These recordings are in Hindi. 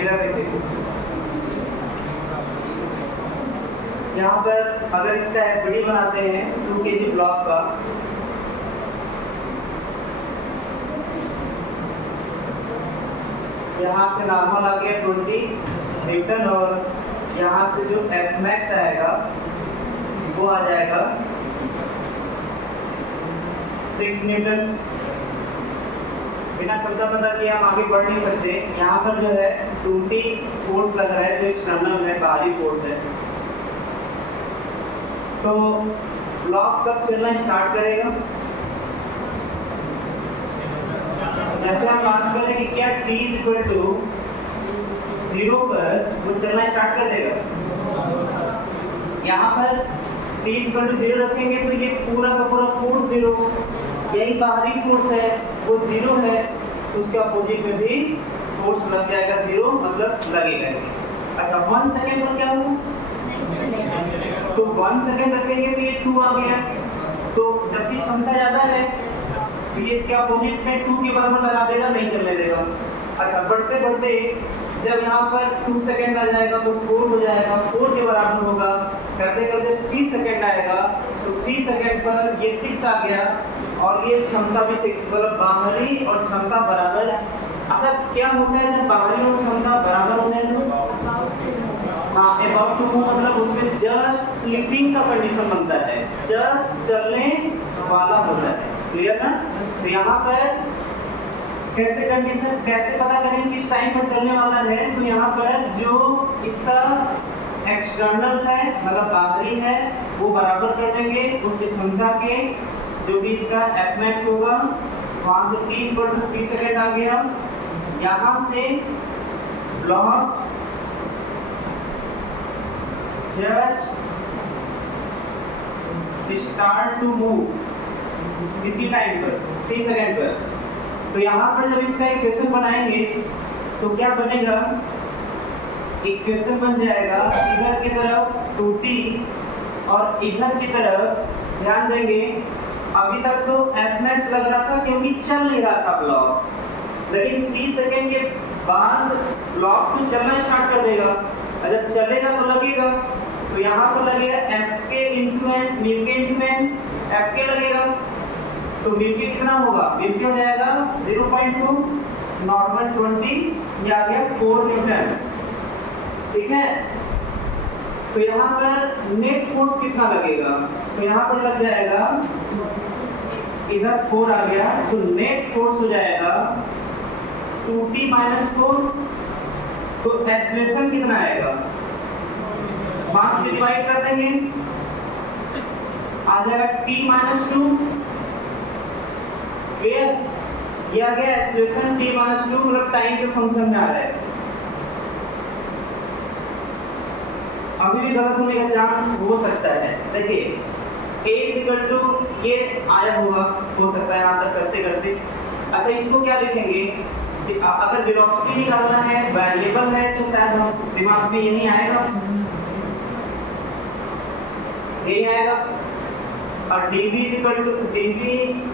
इधर देखिए, यहाँ पर अगर इसका एफडी बनाते हैं 2 kg ब्लॉक का, यहाँ से नॉर्मल आ गया 20 न्यूटन और यहाँ से जो एफ मैक्स आएगा वो आ जाएगा 6 न्यूटन। बिना क्षमता पता किए हम आगे बढ़ नहीं सकते। यहाँ पर जो है 20 फोर्स लग रहा है जो एक्सटर्नल है, बाहरी फोर्स है। तो ब्लॉक कब चलना स्टार्ट करेगा? जैसे हम बात करें कि क्या t = 0 पर वो चलना स्टार्ट कर देगा। यहाँ पर t = 0 रखेंगे तो ये पूरा का पूरा फोर्स 0, यही बाहरी फोर्स है वो 0 है, तो उसके अपोजिट में भी फोर्स लग जाएगा 0, मतलब लगेगा। अच्छा 1 सेकेंड पर क्या होगा? तो 1 सेकेंड रखेंगे तो ये 2 आ गया, तो जबकि क्षमता ज़्यादा है तो ये इसके अपोजिट में 2 के बराबर लगा देगा, नहीं चलने देगा। अच्छा बढ़ते बढ़ते जब यहाँ पर 2 सेकेंड आ जाएगा तो 4 हो जाएगा, 4 के बराबर होगा, करते करते 3 सेकेंड आएगा तो 3 सेकेंड पर ये 6 आ गया और ये क्षमता भी 6, मतलब बाहरी और क्षमता बराबर। अच्छा क्या होता है जब बाहरी और क्षमता बराबर होते हैं तो हाँ अबाउट टू मूव, मतलब उसमें जस्ट स्लीपिंग का कंडीशन बनता है, जस्ट चलने वाला होता है। क्लियर ना? तो यहाँ पर कैसे कंडीशन, कैसे पता करें किस टाइम पर चलने वाला है? तो यहाँ पर जो इसका एक्सटर्नल है मतलब बाहरी है वो बराबर कर देंगे उसकी क्षमता के, जो भी इसका एफ मैक्स होगा, वहाँ से t = 3 सेकेंड आ गया। यहाँ से block just start to move इसी टाइम पर 3 सेकेंड पर। तो यहाँ पर जब इसका इक्वेशन बनाएंगे तो क्या बनेगा? इक्वेशन बन जाएगा इधर की तरफ 2t और इधर की तरफ ध्यान देंगे, अभी तक तो एफ मैक्स लग रहा था क्योंकि चल नहीं रहा था ब्लॉक, लेकिन 3 सेकेंड के बाद ब्लॉक तो चलना स्टार्ट कर देगा, और जब चलेगा तो लगेगा, तो यहाँ पर लगेगा एफ के इंटू एन, म्यू के इंटू एन, एफ के लगेगा तो म्यू के कितना होगा? म्यू के हो जाएगा 0.2, नॉर्मल 20, ये आ गया 4 न्यूटन। ठीक है, तो यहाँ पर नेट फोर्स कितना लगेगा? तो यहाँ पर लग जाएगा, इधर 4 आ गया तो नेट फोर्स हो जाएगा 2t - 4, तो एक्सेलरेशन कितना आएगा? मास से डिवाइड कर देंगे, आ जाएगा t - 2। क्लियर? ये आ गया एक्सेलरेशन t - 2, मतलब टाइम के फंक्शन में आ रहा है। अभी भी गलत होने का चांस हो सकता है। देखिए a ये आया होगा, हो सकता है यहाँ तक करते करते। अच्छा इसको क्या लिखेंगे? अगर वेलोसिटी निकालना है, वेरिएबल है, तो शायद हम दिमाग में यही आएगा, यही आएगा। और dv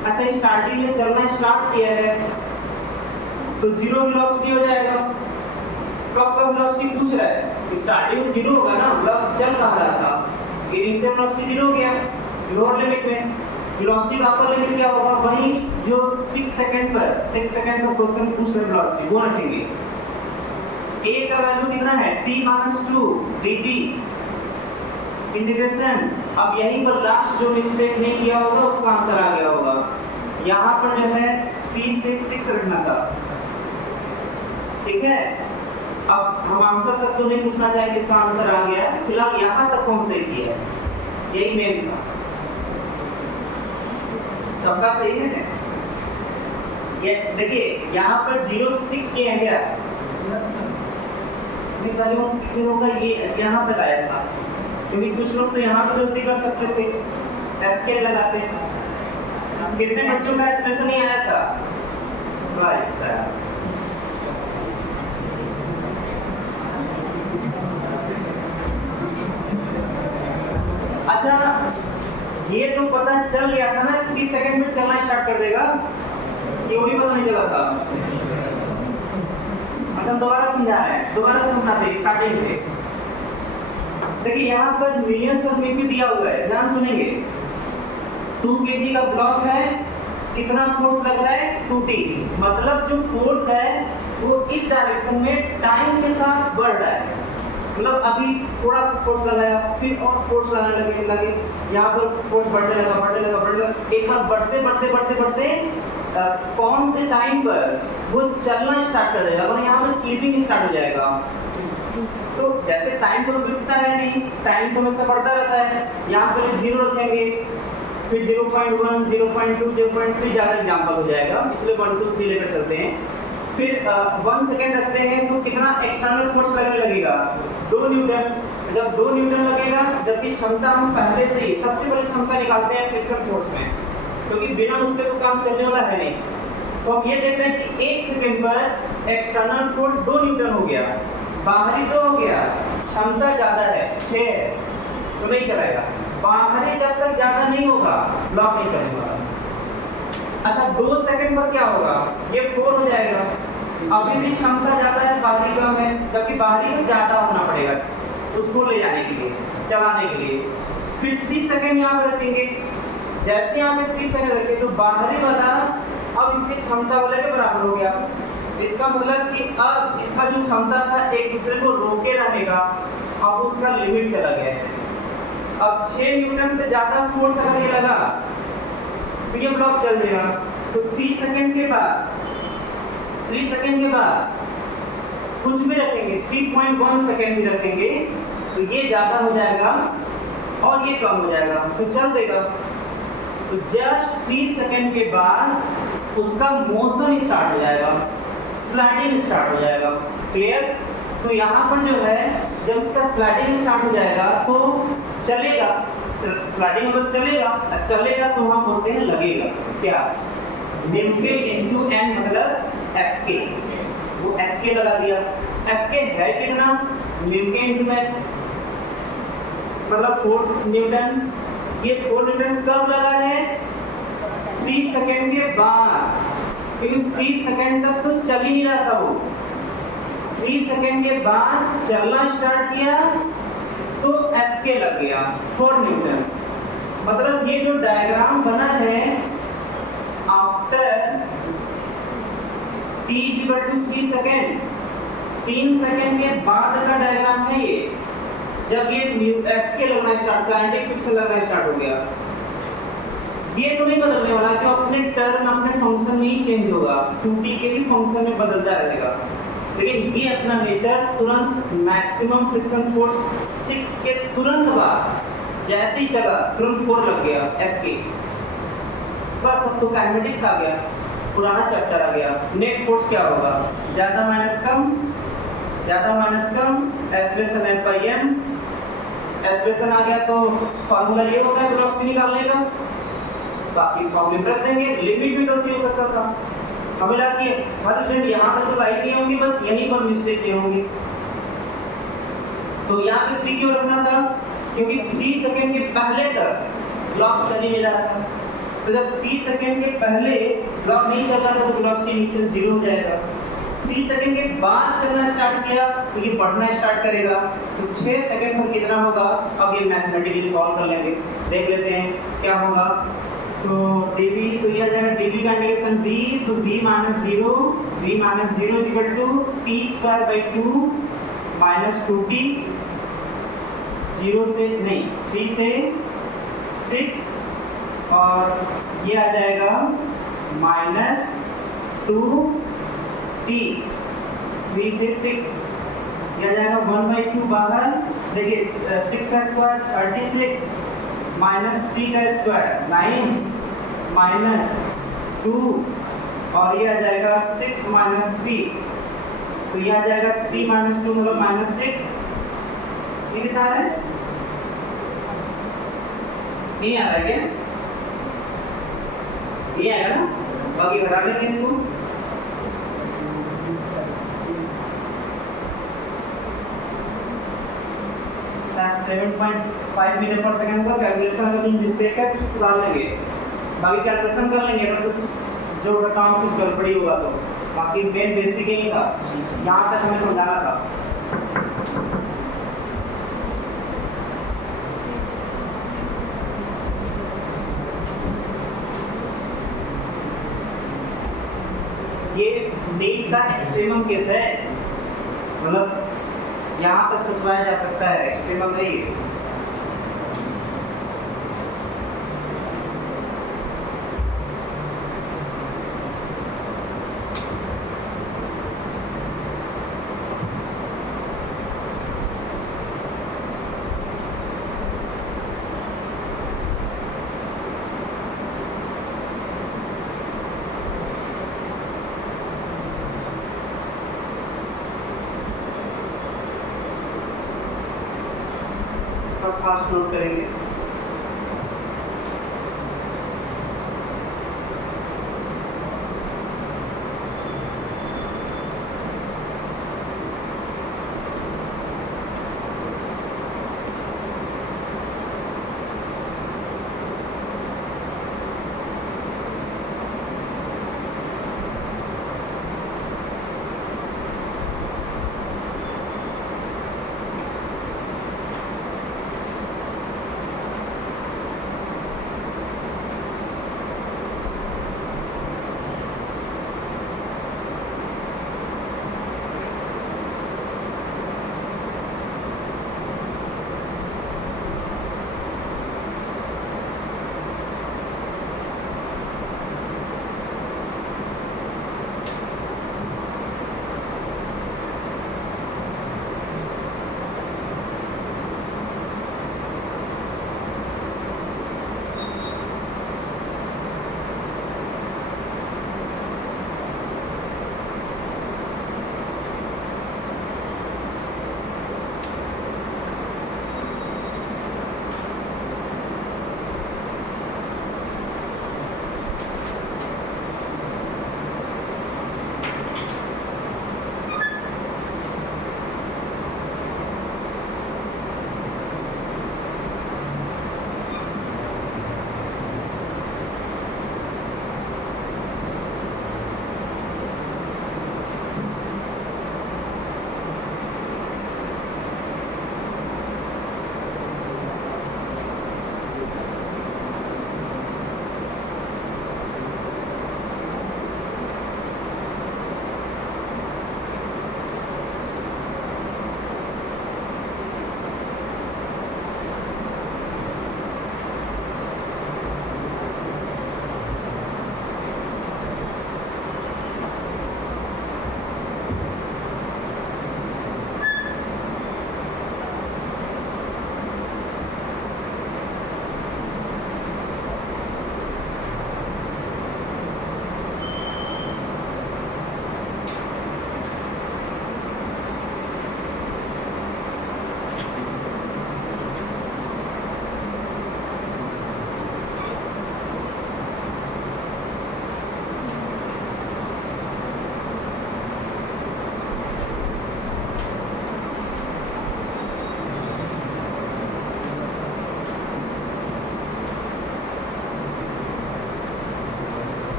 अच्छा स्टार्टिंग में चलना स्टार्ट किया है तो 0 वेलोसिटी हो जाएगा। कब वेलोसिटी पूछ रहा है? स्टार्टिंग में 0 होगा ना, मतलब चल कहाँ रहा था, इनिशियल वेलोसिटी 0 हो गया लोअर लिमिट में, वेलोसिटी का अपर लिमिट क्या होगा? वही जो 6 सेकंड का क्वेश्चन पूछ रहे वेलोसिटी वो रखेंगे। a का वैल्यू कितना है? t - 2 dt integration. अब यहीं पर लास्ट जो मिस्टेक नहीं किया होगा उसका आंसर आ गया होगा। यहाँ पर जो है p से 6 रखना था। ठीक है, अब हम आंसर तक तो नहीं पूछना चाहेंगे, इसका आंसर आ गया, फिलहाल यहाँ तक कौन सही किया है, यही मेन था। सबका सही है ना? ये देखिए यहाँ पर 0 से 6 किया है क्या? कितने लोगों का ये यहाँ तक आया था, क्योंकि कुछ लोग तो यहाँ पर गलती कर सकते थे, एफ के लगाते हैं। कितने बच्चों का एक्सप्रेशन नहीं आया था भाई साहब? अच्छा ये तो पता चल गया था ना 3 सेकंड में चलना स्टार्ट कर देगा, ये वही पता नहीं चला था। अच्छा हम दोबारा समझा रहे हैं, दोबारा समझाते हैं स्टार्टिंग से। देखिए यहाँ पर मिलियंस ऑफ मीटर दिया हुआ है, ध्यान सुनेंगे। 2 kg का ब्लॉक है, कितना फोर्स लग रहा है 2t, मतलब जो फोर्स है वो इस डायरेक्शन में टाइम के साथ बढ़ रहा है। मतलब अभी थोड़ा सा फोर्स लगाया, फिर और फोर्स लगाने लगे, यहाँ पर फोर्स बढ़ने लगा। एक बार बढ़ते कौन से टाइम पर वो चलना स्टार्ट कर देगा और यहाँ पर स्लीपिंग स्टार्ट हो जाएगा। तो जैसे टाइम तो रुकता है नहीं, टाइम तो हमेशा बढ़ता रहता है। यहाँ पर 0 रखेंगे, फिर 0.1, 0.2, 0.3 ज़्यादा एग्जाम्पल हो जाएगा, इसलिए 1, 2, 3 लेकर चलते हैं। फिर 1 सेकेंड रखते हैं तो कितना एक्सटर्नल फोर्स लगने लगेगा 2 न्यूटन। जब 2 न्यूटन लगेगा, जबकि क्षमता हम पहले से ही सबसे बड़ी क्षमता निकालते हैं फ्रिक्शन फोर्स में, क्योंकि बिना उसके तो काम चलने वाला है नहीं। तो हम ये देख रहे हैं कि 1 सेकेंड पर एक्सटर्नल फोर्स 2 न्यूटन हो गया, बाहरी 2 हो गया, क्षमता ज़्यादा है 6 है, तो नहीं चलेगा। बाहरी जब तक ज़्यादा नहीं होगा ब्लॉक नहीं चलेगा। अच्छा 2 सेकंड पर क्या होगा, ये 4 हो जाएगा। अभी भी क्षमता ज़्यादा है, बाहरी कम है, जबकि बाहरी को ज़्यादा होना पड़ेगा उसको ले जाने के लिए, चलाने के लिए। फिर 3 सेकंड यहाँ पर रखेंगे, जैसे यहाँ पे 3 सेकंड रखें तो बाहरी वाला अब इसकी क्षमता वाले के बराबर हो गया। इसका मतलब कि अब इसका जो क्षमता था एक दूसरे को रोके रहने का, अब उसका लिमिट चला गया है। अब 6 न्यूटन से ज़्यादा फोर्स अगर ये लगा तो ये ब्लॉक चल जाएगा। तो 3 सेकंड के बाद कुछ भी रखेंगे, 3.1 सेकंड भी रखेंगे तो ये ज़्यादा हो जाएगा और ये कम हो जाएगा, तो चल देगा। तो जस्ट 3 सेकंड के बाद उसका मोशन स्टार्ट हो जाएगा, स्लाइडिंग स्टार्ट हो जाएगा। क्लियर? तो यहाँ पर जो है जब इसका स्लाइडिंग स्टार्ट हो जाएगा तो चलेगा, स्लाइडिंग मतलब चलेगा तो हम बोलते हैं लगेगा क्या, न्यूके इंटू एन मतलब एफ के, वो एफ के लगा दिया। एफ के है कितना, न्यूके इंटू एन मतलब फोर्स न्यूटन। ये 4 न्यूटन कब लगा है 3 सेकंड के बाद, क्योंकि 3 सेकंड तक तो चल ही नहीं रहा था वो। 3 सेकंड के बाद चलना स्टार्ट किया तो एफ के लग गया 4 न्यूटन। मतलब ये जो डायग्राम बना है after t equal to 3 second, 3 second के बाद का डायग्राम है ये। जब ये एफ के लगना स्टार्ट, काइनेटिक फ्रिक्शन लगना स्टार्ट हो गया, ये तो नहीं बदलने वाला, जो अपने टर्म अपने फंक्शन में ही चेंज होगा, 2t के ही फंक्शन में बदलता रहेगा। लेकिन ये अपना नेचर तुरंत मैक्सिमम फ्रिक्शन फोर्स 6 के तुरंत बाद जैसे ही चला तुरंत 4 लग गया एफ के। बस अब तो काइनेटिक्स आ गया, पुराना चैप्टर आ गया। नेट फोर्स क्या होगा, ज़्यादा माइनस कम expression F by M. Expression आ गया तो फार्मूला ये होता है वेलोसिटी निकालने का, बाकी फॉर्मूले रख देंगे। लिमिट भी गलती हो सकता था, हमें लगा कि हर स्टूडेंट यहाँ तक तो लाई दिए होंगे, बस यहीं पर मिस्टेक किए होंगे। तो यहाँ पे 3 क्यों रखना था, क्योंकि 3 सेकंड के पहले तक ब्लॉक चल ही नहीं रहा था। तो जब 3 सेकंड के पहले ब्लॉक नहीं चल रहा था तो वेलोसिटी इनिशियल 0 हो जाएगा। 3 सेकंड के बाद चलना स्टार्ट किया तो ये बढ़ना स्टार्ट करेगा। तो 6 सेकंड पर कितना होगा, अब ये मैथमेटिकली सॉल्व कर लेंगे, देख लेते हैं क्या होगा। तो dv तो ये आ जाएगा dv का इंटीग्रेशन b, तो b minus 0 is equal to t square by 2 minus 2t, 0 से नहीं 3 से 6, और ये आ जाएगा माइनस 2t, 3 से 6, ये आ जाएगा 1/2 बाहर। देखिए 6 का स्क्वायर 36 माइनस 3 का स्क्वायर 9 माइनस 2, और ये आ जाएगा 6 माइनस 3, तो ये आ जाएगा 3 माइनस 2 मतलब माइनस 6। ये कितना है, नहीं आ रहा है क्या, ये आएगा ना, बाकी घटा लेंगे इसको। शायद 7.5 मीटर पर सेकंड का कैलकुलेशन अगर कुछ मिस्टेक है तो सुधार लेंगे, बाकी कैलकुलेशन कर लेंगे अगर कुछ जो घटाओ कुछ गड़बड़ी होगा तो। बाकी मेन बेसिक यही था, यहाँ तक हमें समझाना था। ये नीट का एक्सट्रीमम केस है, मतलब यहाँ तक सोचवाया जा सकता है, एक्सट्रीमम है ये। फास्ट नोट करेंगे।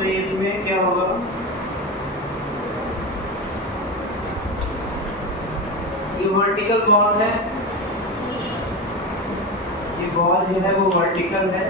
बताइए इसमें क्या होगा? ये वर्टिकल बॉल है, ये बॉल जो है वो वर्टिकल है।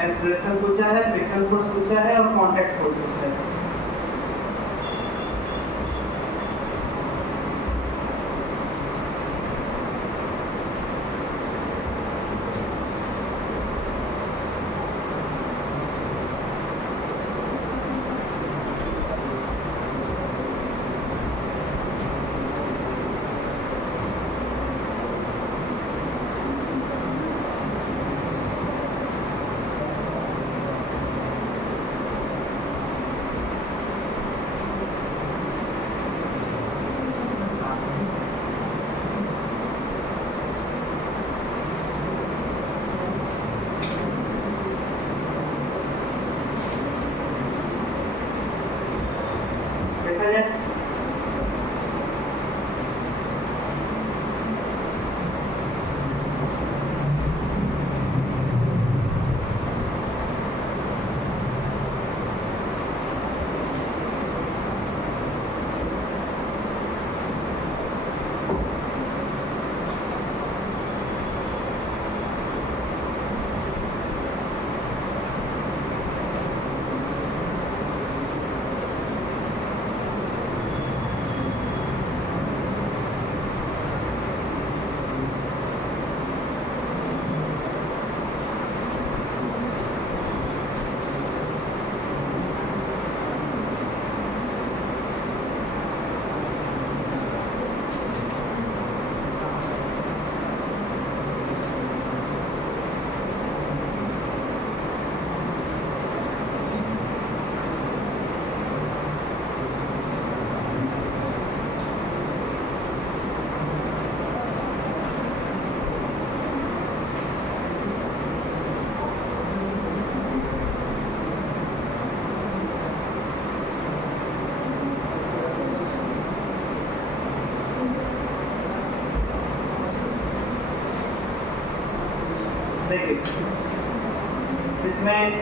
एक्सप्रेशन पूछा है, फ्रिक्शन फोर्स पूछा है और कांटेक्ट फोर्स पूछा है। देखा जाए देखिए इसमें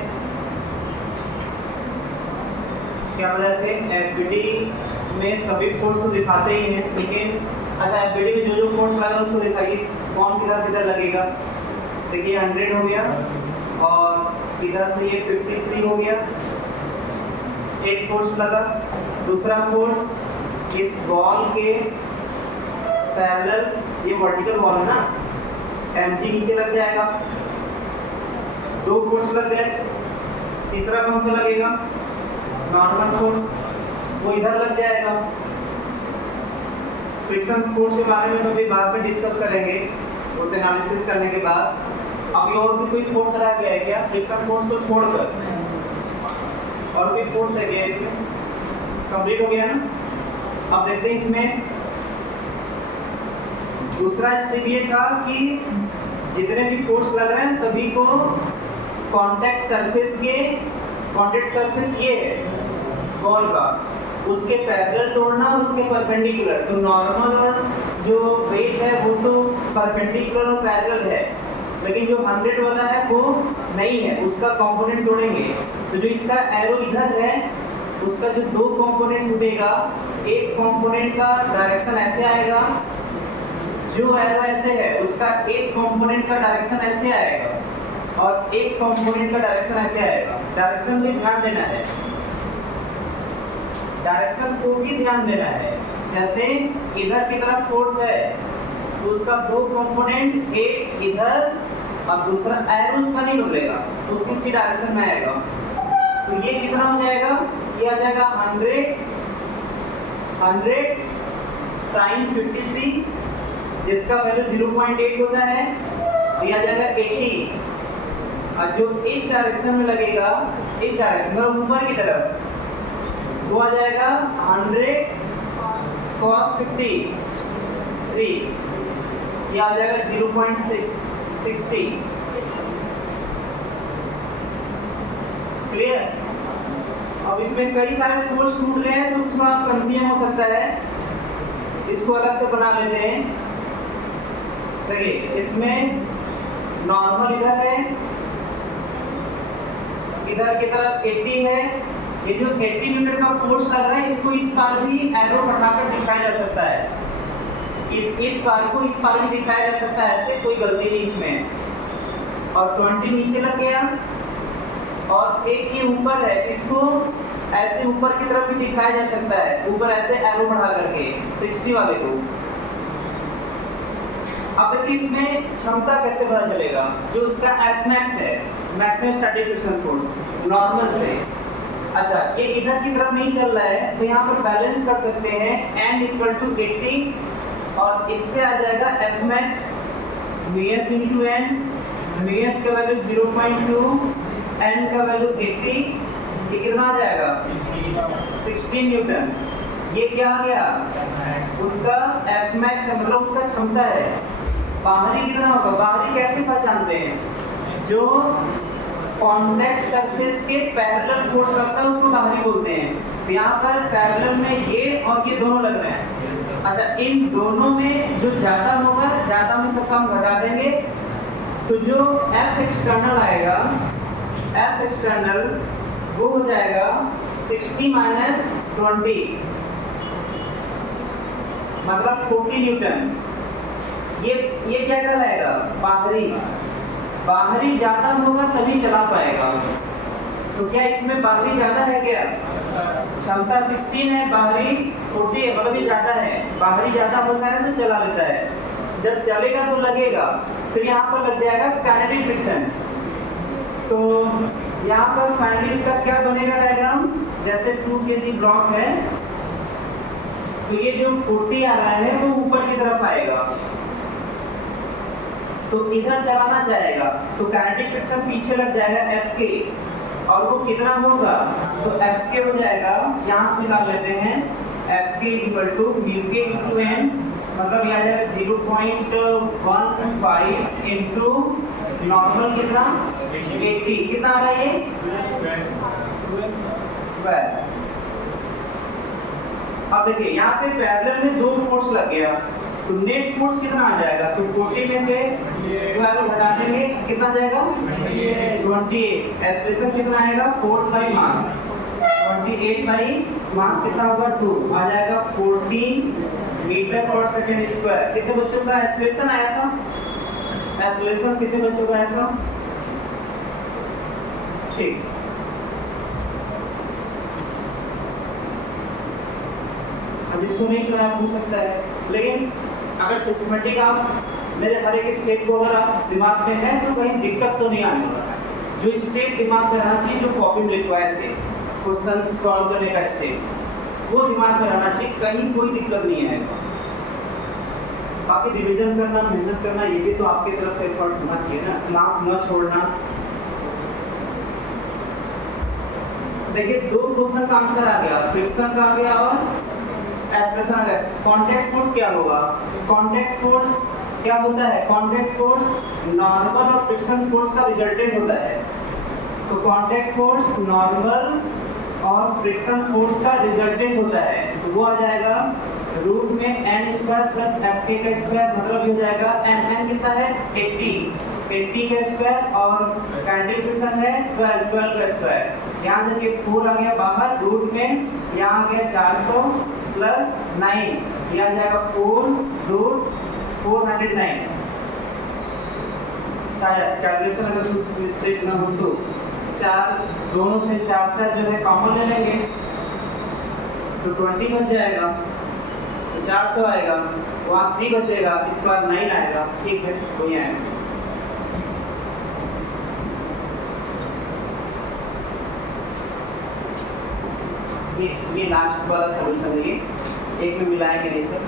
क्या बोल रहे थे, एफबीडी में सभी फोर्स तो दिखाते ही हैं, लेकिन अच्छा एफबीडी में जो जो फोर्स लगा उसको दिखाइए कौन किधर किधर लगेगा। देखिए 100 हो गया और इधर से ये 53 हो गया, एक फोर्स लगा। दूसरा फोर्स इस बॉल के पैरेलल, ये वर्टिकल बॉल है ना, mg नीचे लग जाएगा, 2 फोर्स लग गए। तीसरा कौन सा लगेगा, नॉर्मल फोर्स, वो इधर लग जाएगा। फ्रिक्शन फोर्स के बारे में तो अभी बाद में डिस्कस करेंगे, वो एनालिसिस करने के बाद। अभी और भी कोई फोर्स रह गया है क्या फ्रिक्शन फोर्स को छोड़कर? और कोई फोर्स है क्या इसमें? कंप्लीट हो गया ना। अब देखते हैं इसमें दूसरा स्टेप ये था कि जितने भी फोर्स लग रहे हैं सभी को कांटेक्ट सरफेस ये है बॉल का, उसके पैरेलल तोड़ना और उसके परपेंडिकुलर। तो नॉर्मल और जो वेट है वो तो परपेंडिकुलर और पैरेलल है, लेकिन जो 100 वाला है वो नहीं है, उसका कंपोनेंट तोड़ेंगे। तो जो इसका एरो इधर है उसका जो दो कंपोनेंट टूटेगा, एक कंपोनेंट का डायरेक्शन ऐसे आएगा, जो एरो ऐसे है उसका एक कंपोनेंट का डायरेक्शन ऐसे आएगा और एक कंपोनेंट का डायरेक्शन ऐसे आएगा। डायरेक्शन भी ध्यान देना है, डायरेक्शन को भी ध्यान देना है। जैसे इधर की तरफ फोर्स है तो उसका दो कंपोनेंट, एक इधर और दूसरा एरो उसका नहीं बदलेगा, उसी डायरेक्शन में आएगा। तो ये कितना हो जाएगा, ये आ जाएगा 100 sin 53, जिसका वैल्यू 0.8 होता है, ये आ जाएगा 80। और जो इस डायरेक्शन में लगेगा, इस डायरेक्शन में ऊपर की तरफ, वो आ जाएगा 100 cos 53, ये आ जाएगा 0.660। क्लियर? अब इसमें कई सारे फोर्स टूट रहे हैं तो थोड़ा कंफ्यूजन हो सकता है, इसको अलग से बना लेते हैं। देखिए इसमें नॉर्मल इधर है, इधर की तरफ 80 है। ये जो 80 न्यूटन का फोर्स लग रहा है इसको इस पार भी एरो बढ़ाकर दिखाया जा सकता है, इस पार को इस पार भी दिखाया जा सकता है, ऐसे कोई गलती नहीं इसमें। और 20 नीचे लग गया और एक ये ऊपर है, इसको ऐसे ऊपर की तरफ भी दिखाया जा सकता है, ऊपर ऐसे एरो बढ़ा करके 60 वाले को। अब देखिए इसमें क्षमता कैसे पता चलेगा, जो उसका F max है, maximum static friction force normal से। अच्छा ये इधर की तरफ नहीं चल रहा है तो यहाँ पर बैलेंस कर सकते हैं, n = 80 और इससे आ जाएगा F max µs × n, µs का वैल्यू 0.2, n का वैल्यू 80, ये कितना आ जाएगा 16 न्यूटन। ये क्या आ गया, उसका F max है, मतलब उसका क्षमता है। बाहरी कितना होगा, बाहरी कैसे पहचानते हैं, जो कॉन्टैक्ट सरफेस के पैरेलल फोर्स लगता है उसको बाहरी बोलते हैं। तो यहाँ पर पैरेलल में ये और ये दोनों लग रहे हैं। अच्छा इन दोनों में जो ज्यादा होगा, ज्यादा में सबका हम घटा देंगे, तो जो F एक्सटर्नल आएगा, F एक्सटर्नल वो हो जाएगा 60 - 20, मतलब 40 न्यूटन। ये क्या कहलाएगा, बाहरी। बाहरी ज्यादा होगा तभी चला पाएगा। तो क्या इसमें बाहरी ज्यादा है क्या, क्षमता 16 है, बाहरी 40 है, मतलब ये ज्यादा है। बाहरी ज्यादा होता है तो चला लेता है, जब चलेगा तो लगेगा, फिर यहाँ पर लग जाएगा काइनेटिक फ्रिक्शन। तो यहाँ पर फाइनली इसका क्या बनेगा डायग्राम, जैसे 2 kg ब्लॉक है तो ये जो 40 आ रहा है वो ऊपर की तरफ आएगा, तो इधर चलाना चाहेगा तो काइनेटिक फ्रिक्शन पीछे लग जाएगा F के, और वो कितना होगा, तो F के हो जाएगा, यहाँ से निकाल लेते हैं, F के = μk × n, मतलब ये आ जाएगा 0.15 इंटू नॉर्मल कितना 80, कितना आ रहा है ये 12। अब देखिए यहाँ पे पैरेलल में दो फोर्स लग गया, तो नेट फोर्स कितना आ जाएगा, तो 40 में से 12 घटा देंगे, कितना जाएगा 28। एक्सेलरेशन कितना आएगा, force by mass, 28 by mass कितना होगा 2, आ जाएगा 14 मीटर/सेकंड²। कितने बच्चों का एक्सेलरेशन आया था, एक्सेलरेशन कितने बच्चों का आया था, ठीक। जिसको नहीं समझा पूछ सकता है, लेकिन अगर सिस्टमेटिक आप मेरे हर एक स्टेप को अगर आप दिमाग में है तो कहीं दिक्कत तो नहीं आने वाला। जो स्टेप दिमाग में रहना चाहिए, जो कॉपी में लिखवाए थे क्वेश्चन सॉल्व करने का स्टेप, वो दिमाग में रहना चाहिए, कहीं कोई दिक्कत नहीं आएगा। बाकी रिवीजन करना, मेहनत करना, ये भी तो आपकी तरफ से एफर्ट होना चाहिए ना, क्लास न छोड़ना। देखिए 2 क्वेश्चन का आंसर आ गया, फ्रिक्शन का आ गया और एक्सेलरेशन आ गया। कांटेक्ट फोर्स क्या होगा, कांटेक्ट फोर्स क्या होता है, कांटेक्ट फोर्स नॉर्मल और फ्रिक्शन फोर्स का रिजल्टेंट होता है। तो कांटेक्ट फोर्स नॉर्मल और फ्रिक्शन फोर्स का रिजल्टेंट होता है, तो वो आ जाएगा रूट में एन स्क्वायर प्लस एफ के का स्क्वायर, मतलब ये हो जाएगा एन कितना है 80 का स्क्वायर और काइनेटिक फ्रिक्शन है 12 का स्क्वायर। यहाँ देखिए 4 आ गया बाहर रूट में, यहाँ आ गया 400 प्लस 9, ये आ जाएगा 4 रूट 409। शायद कैलकुलेशन अगर कुछ मिस्टेक ना हो तो 4 दोनों से 4 से जो है कॉमन ले लेंगे तो 20 बच जाएगा, तो 400 आएगा, वहाँ 3 बचेगा, इसके बाद 9 आएगा। ठीक है, वही आएगा। ये लास्ट वाला सॉल्यूशन है, ये एक में मिलाएंगे नहीं सर।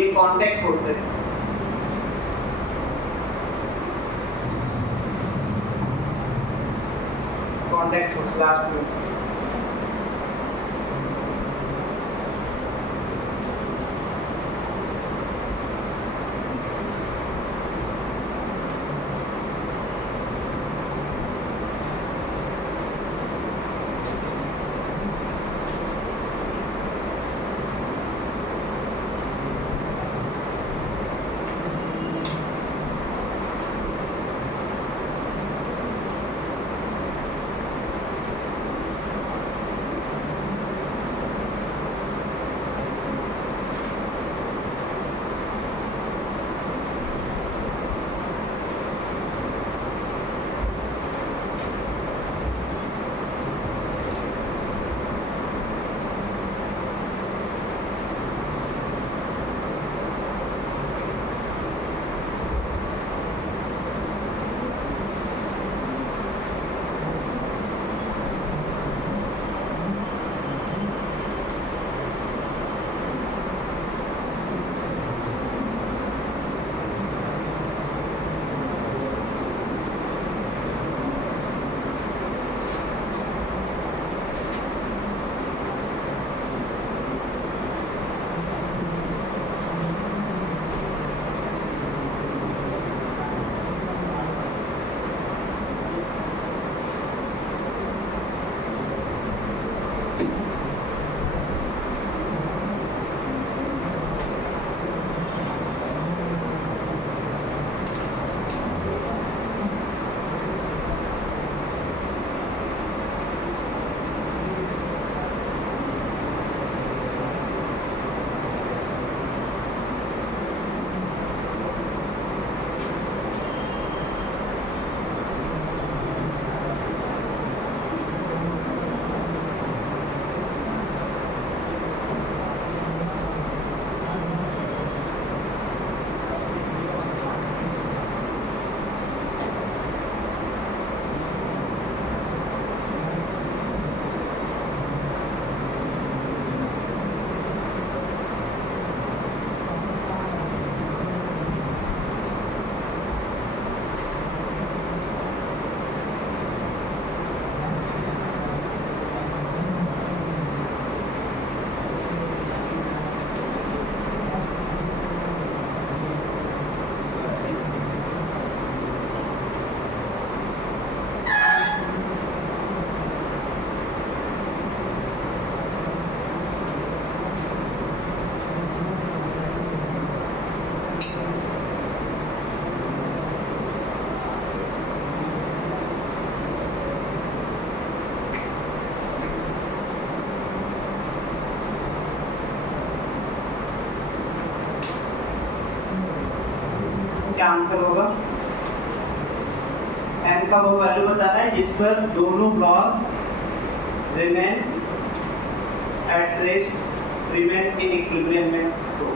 ये कांटेक्ट फोर्स है, कांटेक्ट फोर्स लास्ट में। क्या आंसर होगा? n का वो वैल्यू बताना है जिस पर दोनों block remain at rest remain in equilibrium में हो।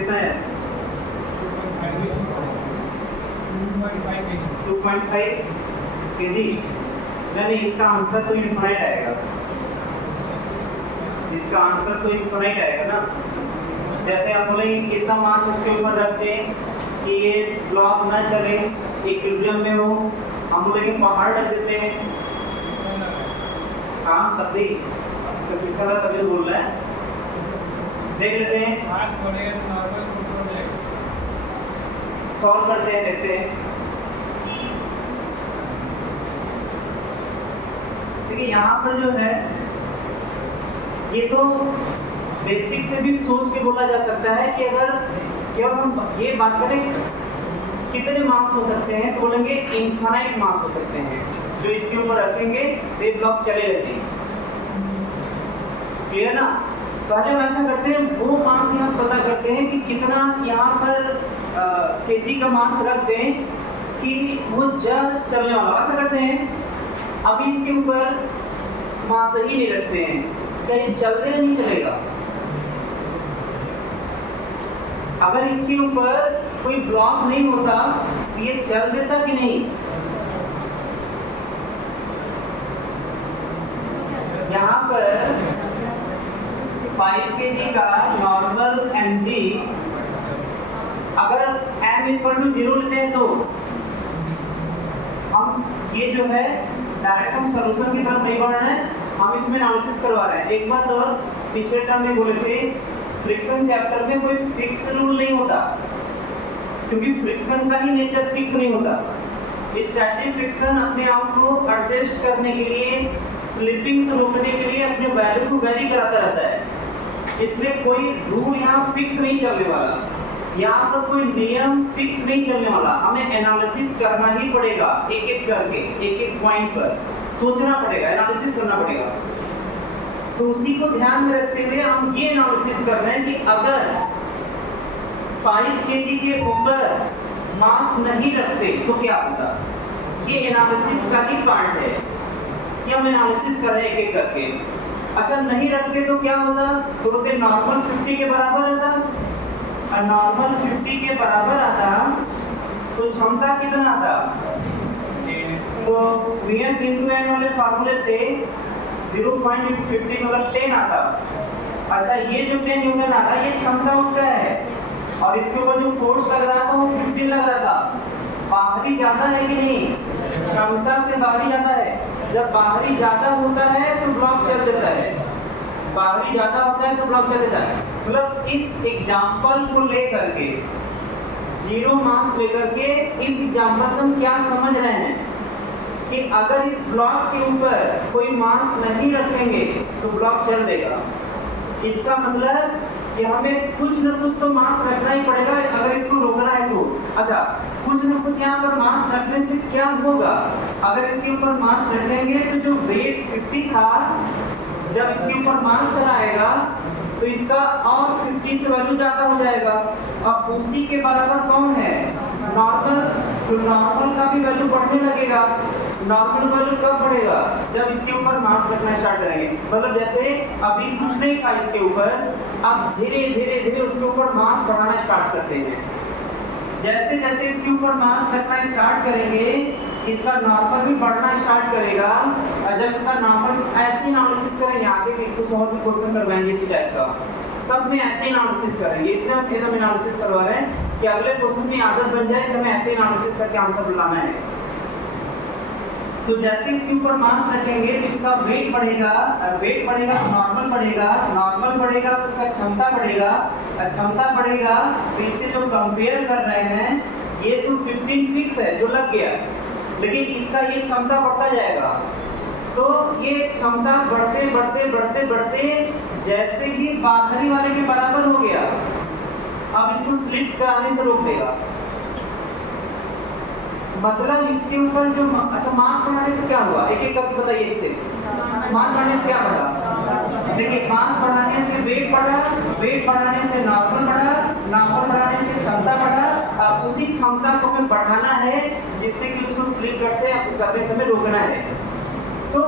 कितना है? 2.5 kg। यानी इसका आंसर तो इनफाइनाइट आएगा, इसका आंसर तो इनफाइनाइट आएगा ना। जैसे आप बोलेंगे कितना मास इसके ऊपर रखते हैं कि ये ब्लॉक ना चले, इक्विलिब्रियम में हो, हम बोलेंगे पहाड़ रख देते हैं। हाँ तब भी तो फिक्स वाला तभी तो बोल रहा है। देख लेते हैं, सॉल्व करते हैं, देखते हैं। देखिए यहाँ पर जो है ये तो बेसिक से भी सोच के बोला जा सकता है कि अगर केवल हम ये बात करें कितने मार्क्स हो सकते हैं तो बोलेंगे इनफाइनाइट मार्क्स हो सकते हैं, जो इसके ऊपर रखेंगे तो ये ब्लॉक चले रहते हैं। क्लियर ना? पहले हम ऐसा करते हैं, वो मास यहाँ पता करते हैं कि कितना यहाँ पर केजी का मास रख दें कि वो जस्ट चलने वाला, ऐसा करते हैं। अभी इसके ऊपर मास ही नहीं रखते हैं, क्या ये चलते नहीं चलेगा? अगर इसके ऊपर कोई ब्लॉक नहीं होता तो ये चल देता कि नहीं? यहाँ पर 5 kg का नॉर्मल mg, अगर m = 0 लेते हैं तो हम ये जो है डायरेक्ट हम सॉल्यूशन की तरफ नहीं बढ़ रहे हैं, हम इसमें एनालिसिस करवा रहे हैं। एक बात और, पिछले टर्म में बोले थे फ्रिक्शन चैप्टर में कोई फिक्स रूल नहीं होता, क्योंकि फ्रिक्शन का ही नेचर फिक्स नहीं होता। स्टैटिक फ्रिक्शन अपने आप को एडजस्ट करने के लिए, स्लिपिंग से रोकने के लिए अपने वैल्यू को वेरी कराता रहता है, इसलिए कोई रूल यहाँ फिक्स नहीं चलने वाला, यहाँ पर कोई नियम फिक्स नहीं चलने वाला। हमें एनालिसिस करना ही पड़ेगा, एक एक करके, एक एक पॉइंट पर सोचना पड़ेगा, एनालिसिस करना पड़ेगा। तो उसी को ध्यान में रखते हुए हम ये एनालिसिस कर रहे हैं कि अगर 5 kg के ऊपर मास नहीं रखते तो क्या होता। ये एनालिसिस का ही पार्ट है कि हम एनालिसिस कर रहे हैं एक एक करके। अच्छा, नहीं रखते तो क्या होता? तो बोलते नॉर्मल 50 के बराबर आता, और नॉर्मल 50 के बराबर आता तो क्षमता कितना आता? तो Vs × n वाले फार्मूले से 0.50 मतलब 10 आता। अच्छा, ये जो 10 न्यूटन आ रहा है ये क्षमता उसका है, और इसके ऊपर जो फोर्स लग रहा था वो 15 लग रहा था। बाहरी ज्यादा है कि नहीं? क्षमता से बाहरी ज्यादा है। जब बाहरी ज्यादा होता है तो ब्लॉक चल देता है, बाहरी ज्यादा होता है तो ब्लॉक चल देता है। मतलब इस एग्जांपल को लेकर के, जीरो मास लेकर के इस एग्जांपल से हम क्या समझ रहे हैं कि अगर इस ब्लॉक के ऊपर कोई मास नहीं रखेंगे तो ब्लॉक चल देगा। इसका मतलब कि हमें कुछ न कुछ तो मास रखना ही पड़ेगा अगर इसको रोकना है तो। अच्छा, कुछ न कुछ यहाँ पर मास रखने से क्या होगा? अगर इसके ऊपर मास रखेंगे तो जो वेट 50 था, जब इसके ऊपर मास चलाएगा तो इसका और 50 से वैल्यू ज़्यादा हो जाएगा, और उसी के बराबर कौन है? नॉर्मल। तो नॉर्मल का भी वैल्यू बढ़ने लगेगा। नॉर्मल वैल्यू कब बढ़ेगा? जब इसके ऊपर मास रखना स्टार्ट करेंगे। मतलब जैसे अभी कुछ नहीं था इसके ऊपर, अब धीरे धीरे धीरे उसके ऊपर मास बढ़ाना स्टार्ट करते हैं। जैसे जैसे इसके ऊपर मास रखना स्टार्ट करेंगे, इसका नॉर्मल भी बढ़ना स्टार्ट करेगा, और जब इसका नॉर्मल ऐसे एनालिसिस करेंगे, आगे भी कुछ और भी क्वेश्चन करवाएंगे इसी टाइप का, सब में ऐसे एनालिसिस करेंगे। इसलिए हम एकदम एनालिसिस करवा रहे हैं कि अगले क्वेश्चन में आदत बन जाए कि हमें ऐसे एनालिसिस करके आंसर बुलाना है। तो जैसे इसके ऊपर मास रखेंगे तो इसका वेट बढ़ेगा, वेट बढ़ेगा तो नॉर्मल बढ़ेगा, नॉर्मल बढ़ेगा तो इसका क्षमता बढ़ेगा, क्षमता बढ़ेगा तो इससे जो कंपेयर कर रहे हैं ये तो 15 फिक्स है जो लग गया, लेकिन इसका ये क्षमता बढ़ता जाएगा। तो ये क्षमता बढ़ते बढ़ते बढ़ते बढ़ते जैसे ही बाहरी वाले के बराबर हो गया, अब इसको स्लिप कराने से रोक देगा। मतलब इसके ऊपर जो अच्छा मास बढ़ाने से क्या हुआ, एक एक करके बताइए स्टेप। मास बढ़ाने से क्या बढ़ा? देखिए, मास बढ़ाने से वेट बढ़ा, वेट बढ़ाने से नॉर्मल बढ़ा, नॉर्मल बढ़ाने से क्षमता बढ़ा। अब उसी क्षमता को हमें बढ़ाना है जिससे कि उसको स्लिप करने से हमें रोकना है। तो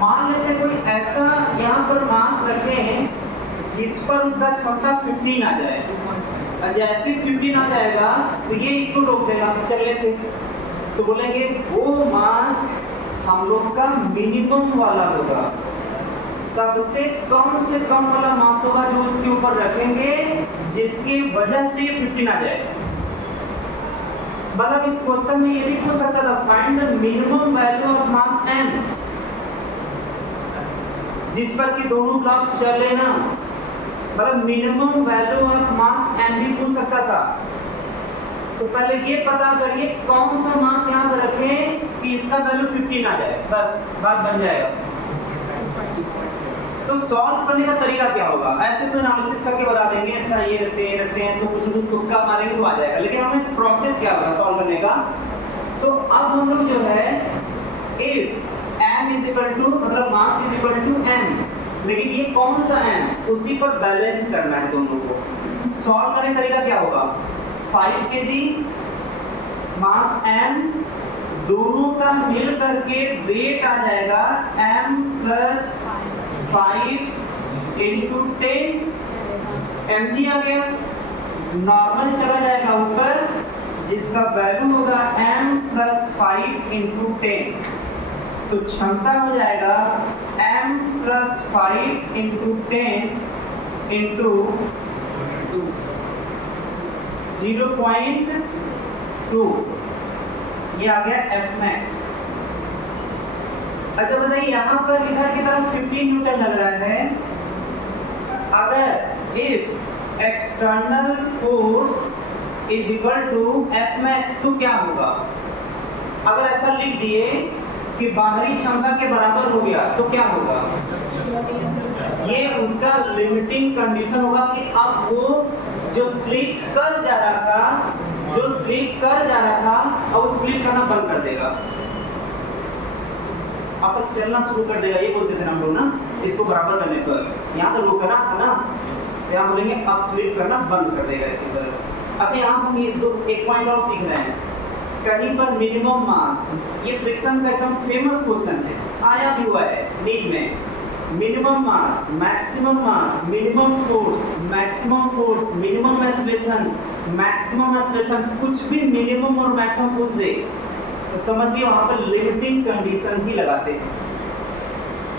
मान लेते हैं कोई ऐसा यहाँ पर मास रखें जिस पर उसका क्षमता 15 आ जाए, और जैसे 15 आ जाएगा तो ये इसको रोक देगा चलने से, तो बोलेंगे वो मास हम लोग का मिनिमम वाला होगा, सबसे कम वाला मास होगा जो इसके ऊपर रखेंगे जिसकी वजह से 15 आ जाए। मतलब इस क्वेश्चन में ये भी पूछ सकता था, find the minimum value of mass m, जिस पर कि दोनों ब्लॉक चले ना, मतलब minimum value of mass m भी पूछ सकता था। तो पहले ये पता करिए कौन सा मास यहाँ पर रखें कि इसका वैल्यू 15 आ जाए, बस बात बन जाएगा। तो सॉल्व करने का तरीका क्या होगा? ऐसे तो एनालिसिस करके बता देंगे, अच्छा ये रखते हैं तो कुछ कुछ तुक्का मारेंगे तो आ जाएगा, लेकिन हमें प्रोसेस क्या होगा सॉल्व करने का। तो अब हम लोग जो है if m is equal to मतलब mass is equal to m, लेकिन ये कौन सा m, उसी पर बैलेंस करना है दोनों को। सॉल्व करने का तरीका क्या होगा? 5 kg मास m, दोनों का मिल करके वेट आ जाएगा m प्लस 5 इंटू 10 mg आ गया, नॉर्मल चला जाएगा ऊपर जिसका वैल्यू होगा m प्लस 5 इंटू 10, तो क्षमता हो जाएगा m प्लस 5 इंटू 10 इंटू 0.2, ये आ गया F max। अच्छा बताइए यहाँ पर इधर की तरफ 15 न्यूटन लग रहा है, अगर if external force is equal to F max तो क्या होगा? अगर ऐसा लिख दिए कि बाहरी क्षमता के बराबर हो गया तो क्या होगा? ये उसका लिमिटिंग कंडीशन होगा कि अब वो जो स्लिप कर जा रहा था अब वो स्लिप करना बंद कर देगा, अब तक चलना शुरू कर देगा। ये बोलते थे हम लोग ना, इसको बराबर करने पर यहाँ तो रोक करना था ना, यहाँ बोलेंगे अब स्लिप करना बंद कर देगा इसी तरह। अच्छा यहाँ से हम ये एक पॉइंट और सीख रहे हैं, कहीं पर मिनिमम मास, ये फ्रिक्शन का एकदम फेमस क्वेश्चन है, आया भी हुआ है नीट में। Minimum mass, maximum mass, minimum force, minimum acceleration, maximum acceleration, कुछ भी मिनिमम और मैक्सिमम पूछ दे तो समझिए वहां पर लिमिटिंग कंडीशन भी लगाते हैं।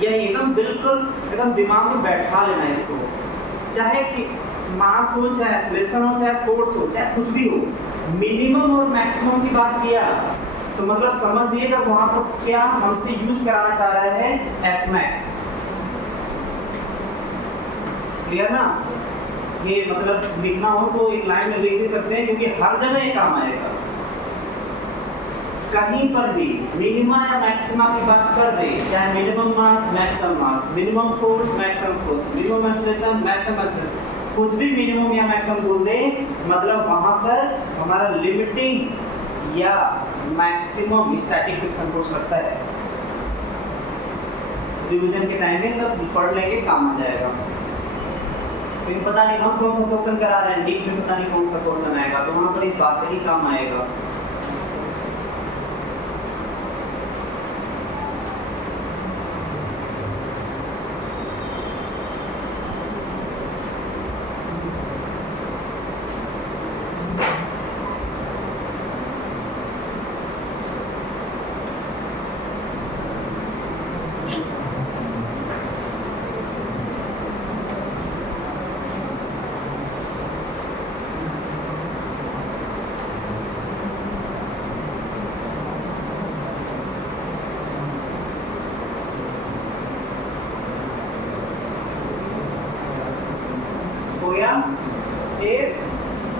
यही एकदम बिल्कुल एकदम दिमाग में बैठा लेना है इसको, चाहे कि मास हो, चाहे एक्सेलरेशन हो, चाहे फोर्स हो, चाहे कुछ भी हो, मिनिमम और मैक्सिमम की बात किया तो मतलब समझिएगा वहां पर क्या हमसे यूज कराना चाह रहा है, F max। क्लियर ना? ये मतलब लिखना हो तो एक लाइन में लिख भी सकते हैं क्योंकि हर जगह ये काम आएगा। कहीं पर भी मिनिमा या मैक्सिमा की बात कर दे, चाहे minimum mass, maximum mass, minimum force, maximum force, minimum acceleration, maximum acceleration, कुछ भी मिनिमम या मैक्सिमम बोल दे मतलब वहां पर हमारा लिमिटिंग या मैक्सिमम स्टैटिक फ्रिक्शन फोर्स लगता है। रिवीजन के टाइम में सब पढ़ लेंगे, काम आ जाएगा। लेकिन पता नहीं हम कौन सा क्वेश्चन करा रहे हैं, नीट में पता नहीं कौन सा क्वेश्चन आएगा, तो वहां पर एक बात ही काम आएगा। हो गया। If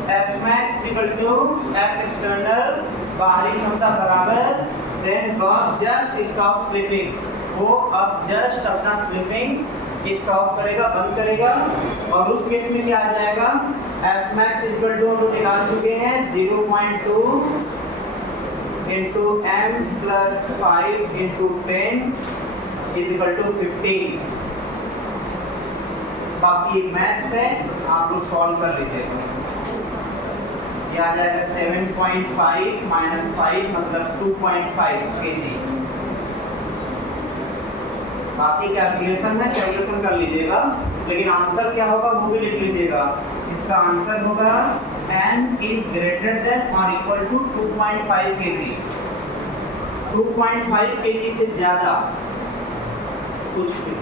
F max equal to F external, बाहरी क्षमता बराबर, then God just stop slipping, वो अब जस्ट अपना स्लिपिंग स्टॉप करेगा, बंद करेगा, और उस केस में क्या आ जाएगा, F max equal to हम लोग निकाल चुके हैं 0.2 into m plus 5 into 10 is equal to 15। बाकी मैथ्स है, आप लोग सॉल्व कर लीजिएगा। ये आ जाएगा 7.5 minus 5 मतलब 2.5 kg। बाकी कैलकुलेशन है, कैलकुलेशन कर लीजिएगा, लेकिन आंसर क्या होगा वो भी लिख लीजिएगा। इसका आंसर होगा n is greater than or equal to 2.5 kg। 2.5 kg से ज्यादा कुछ भी